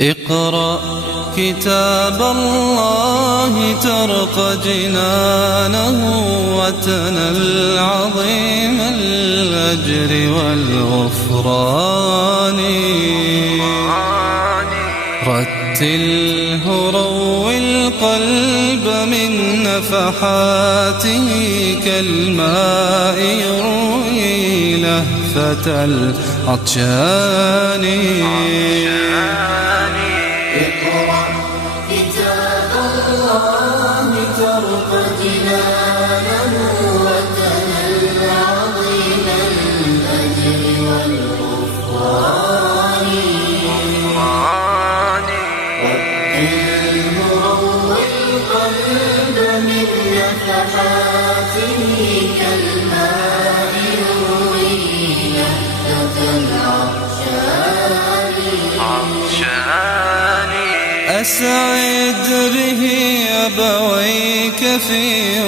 اقرأ كتاب الله ترق جنانه وتنل عظيم الأجر والغفران. رتله روي القلب من نفحاته كالماء يروي لهفة العطشان. اقرأ كتاب الله ترق جنانه وتنل عظيم الأجر والغفران. رتله روي القلب من نفحاته كالماء يروي لهفة العطشان. أسعد به أبويك في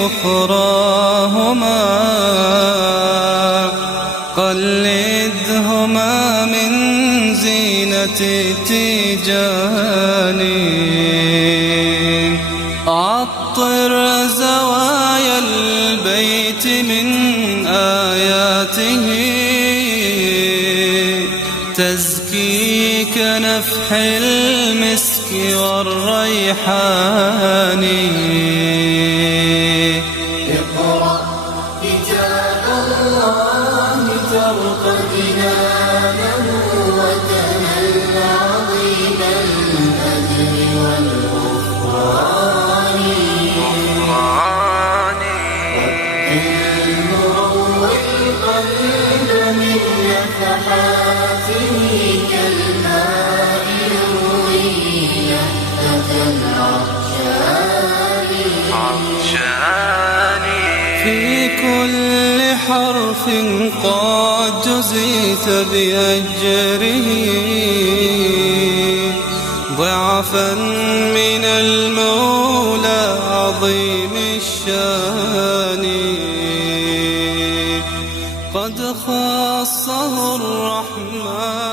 أخراهما، قلدهما من زينة التيجان. عطر زوايا البيت من آياته تزكي كنفح المسك والريحان. اقرأ كتاب الله ترق جنانه وتنل عظيم الأجر والغفران. رتله روي القلب من نفحاته كالماء يروي لهفة العطشان. في كل حرف قد جزيت بأجره ضعفا من المولى عظيم الشان. قد خصه الرحمن